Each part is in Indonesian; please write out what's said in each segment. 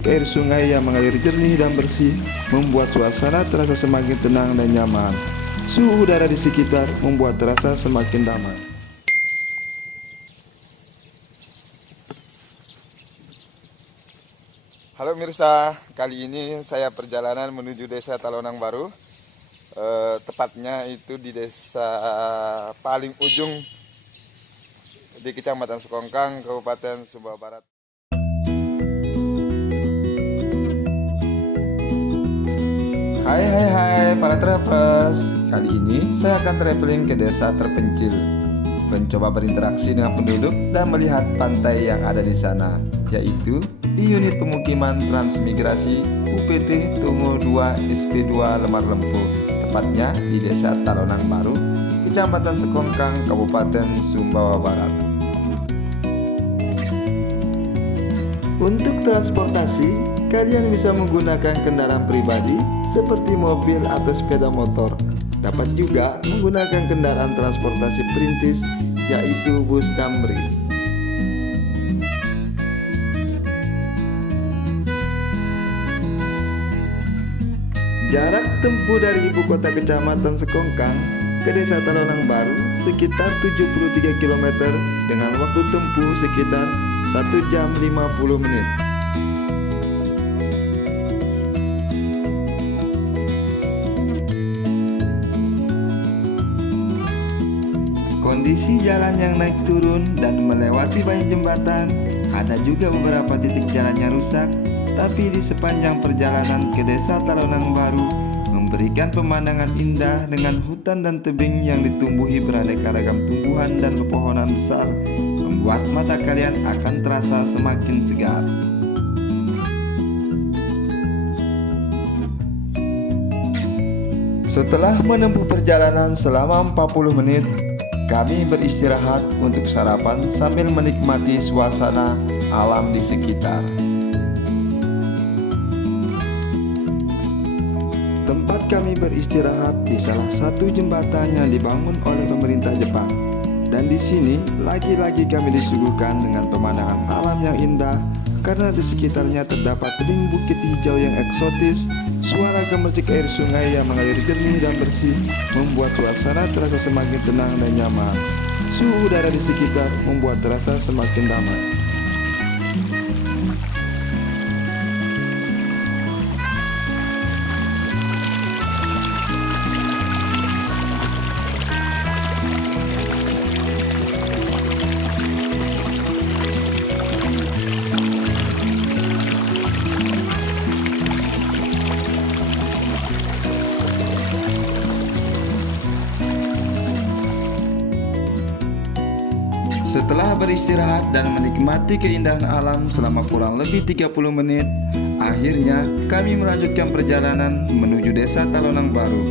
Air sungai yang mengalir jernih dan bersih membuat suasana terasa semakin tenang dan nyaman. Suhu udara di sekitar membuat terasa semakin damai. Halo Mirsa, kali ini saya perjalanan menuju desa Talonang Baru. Tepatnya itu di desa paling ujung di Kecamatan Sekongkang, Kabupaten Sumbawa Barat. Hai para travelers. Kali ini saya akan traveling ke desa terpencil, mencoba berinteraksi dengan penduduk dan melihat pantai yang ada di sana, yaitu di unit pemukiman transmigrasi UPT Tungo 2 SP2 Lemar Lempu, tepatnya di desa Talonang Baru, Kecamatan Sekongkang, Kabupaten Sumbawa Barat. Untuk transportasi, kalian bisa menggunakan kendaraan pribadi seperti mobil atau sepeda motor. Dapat juga menggunakan kendaraan transportasi perintis, yaitu bus damri. Jarak tempuh dari ibu kota Kecamatan Sekongkang ke desa Talonang Baru sekitar 73 km dengan waktu tempuh sekitar 1 jam 50 menit. Kondisi jalan yang naik turun dan melewati banyak jembatan, ada juga beberapa titik jalannya rusak, tapi di sepanjang perjalanan ke desa Talonang Baru memberikan pemandangan indah dengan hutan dan tebing yang ditumbuhi beraneka ragam tumbuhan dan pepohonan besar, membuat mata kalian akan terasa semakin segar. Setelah menempuh perjalanan selama 40 menit, kami beristirahat untuk sarapan sambil menikmati suasana alam di sekitar. Tempat kami beristirahat di salah satu jembatan yang dibangun oleh pemerintah Jepang. Dan di sini lagi-lagi kami disuguhkan dengan pemandangan alam yang indah karena di sekitarnya terdapat tebing bukit hijau yang eksotis. Suara gemercik air sungai yang mengalir jernih dan bersih membuat suasana terasa semakin tenang dan nyaman. Suhu udara di sekitar membuat terasa semakin damai. Setelah beristirahat dan menikmati keindahan alam selama kurang lebih 30 menit, akhirnya kami melanjutkan perjalanan menuju desa Talonang Baru.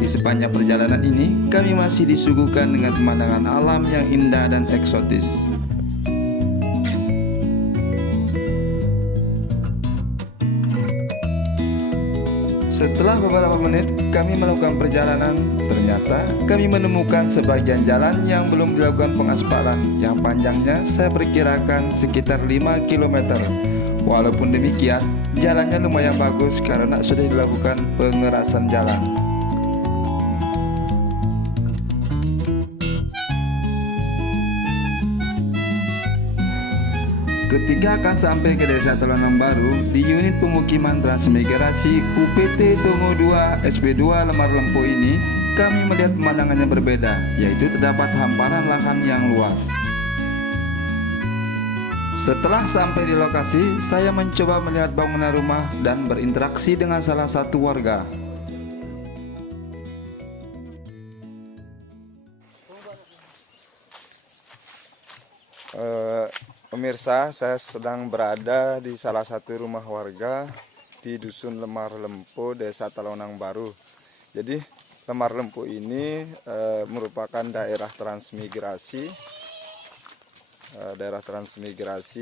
Di sepanjang perjalanan ini, kami masih disuguhkan dengan pemandangan alam yang indah dan eksotis. Setelah beberapa menit kami melakukan perjalanan, ternyata kami menemukan sebagian jalan yang belum dilakukan pengaspalan, yang panjangnya saya perkirakan sekitar 5 km. Walaupun demikian, jalannya lumayan bagus karena sudah dilakukan pengerasan jalan. Ketika akan sampai ke desa Talonang Baru di unit pemukiman transmigrasi UPT Tungo 2 SP2 Lemar Lempu ini, kami melihat pemandangan yang berbeda, yaitu terdapat hamparan lahan yang luas. Setelah sampai di lokasi, saya mencoba melihat bangunan rumah dan berinteraksi dengan salah satu warga. Pemirsa, saya sedang berada di salah satu rumah warga di Dusun Lemar Lempu, Desa Talonang Baru. Jadi Lemar Lempu ini merupakan daerah transmigrasi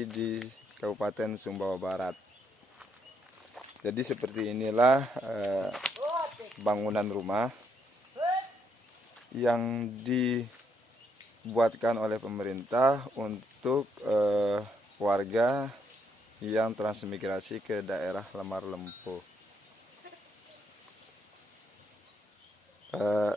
di Kabupaten Sumbawa Barat. Jadi seperti inilah bangunan rumah yang dibuatkan oleh pemerintah untuk warga yang transmigrasi ke daerah Lemar Lempo.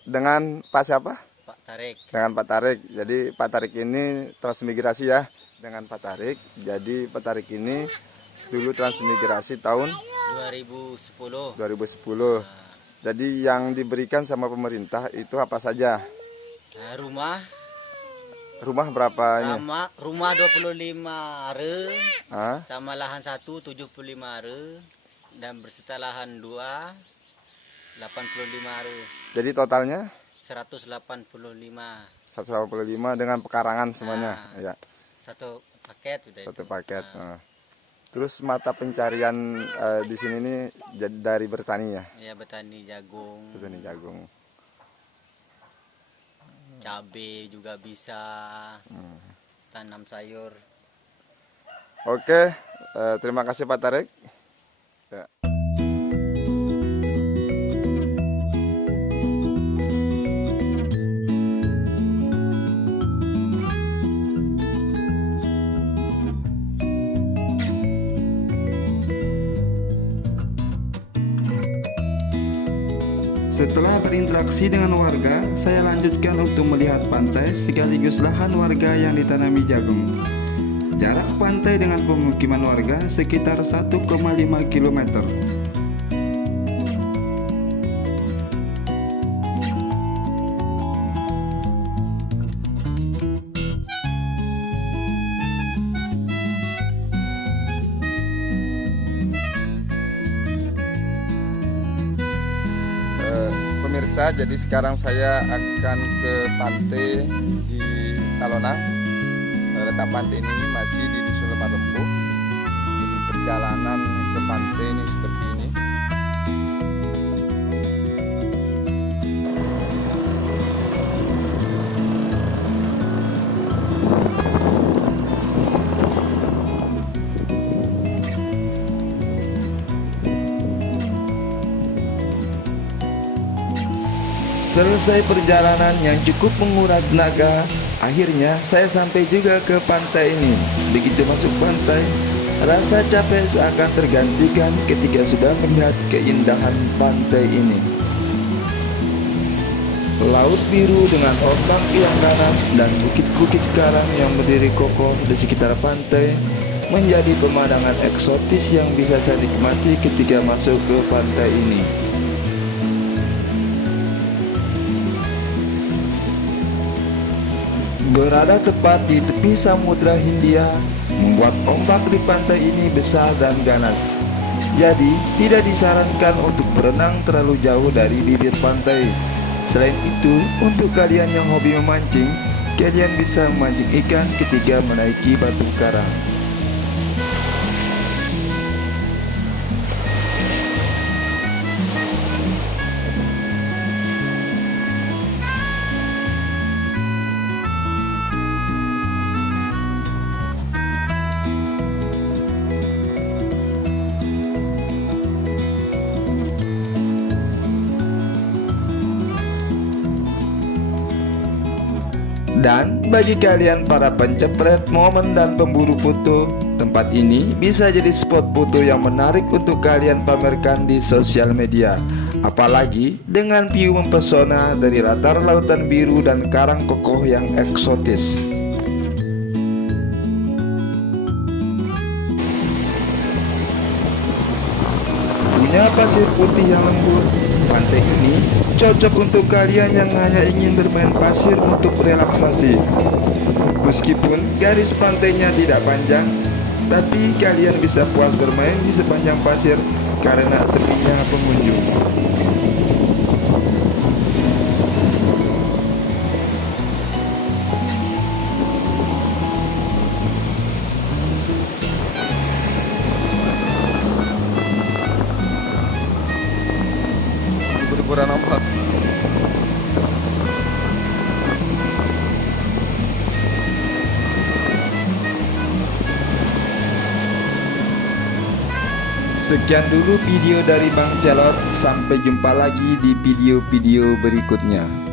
Dengan Pak siapa? Pak Tarik. Dengan Pak Tarik. Jadi Pak Tarik ini transmigrasi ya dengan Pak Tarik. Jadi Pak Tarik ini dulu transmigrasi tahun 2010. 2010. Jadi yang diberikan sama pemerintah itu apa saja? Nah, rumah berapa ini? Rumah 25 are, Hah? sama lahan 1 75 are, dan berserta lahan 2 85 are. Jadi totalnya 185. 185 dengan pekarangan semuanya, ya. Satu paket udah Satu itu. paket. Nah. Terus mata pencarian di sini nih dari bertani ya? Ya, petani jagung, Bertani jagung. cabe juga bisa, tanam sayur. Oke, terima kasih Pak Tarik. Ya. Setelah berinteraksi dengan warga, saya lanjutkan untuk melihat pantai sekaligus lahan warga yang ditanami jagung. Jarak pantai dengan pemukiman warga sekitar 1,5 km. Pemirsa, jadi sekarang saya akan ke pantai di Talonang. Letak pantai ini masih di Dusun Lemar Lempo. Jadi perjalanan ke pantai ini seperti ini. Selesai perjalanan yang cukup menguras tenaga, akhirnya saya sampai juga ke pantai ini. Begitu masuk pantai, rasa capek seakan tergantikan ketika sudah melihat keindahan pantai ini. Laut biru dengan ombak yang ganas dan bukit-bukit karang yang berdiri kokoh di sekitar pantai menjadi pemandangan eksotis yang bisa saya nikmati ketika masuk ke pantai ini. Berada tepat di tepi Samudra Hindia membuat ombak di pantai ini besar dan ganas. Jadi tidak disarankan untuk berenang terlalu jauh dari bibir pantai. Selain itu, untuk kalian yang hobi memancing, kalian bisa memancing ikan ketika menaiki batu karang. Dan bagi kalian para penjepret momen dan pemburu foto, tempat ini bisa jadi spot foto yang menarik untuk kalian pamerkan di sosial media. Apalagi dengan view mempesona dari latar lautan biru dan karang kokoh yang eksotis. Punya pasir putih yang lembut, pantai ini cocok untuk kalian yang hanya ingin bermain pasir untuk relaksasi. Meskipun garis pantainya tidak panjang, tapi kalian bisa puas bermain di sepanjang pasir karena sepinya pengunjung. Liburan ombak. Sekian dulu video dari Bang Celot. Sampai jumpa lagi di video-video berikutnya.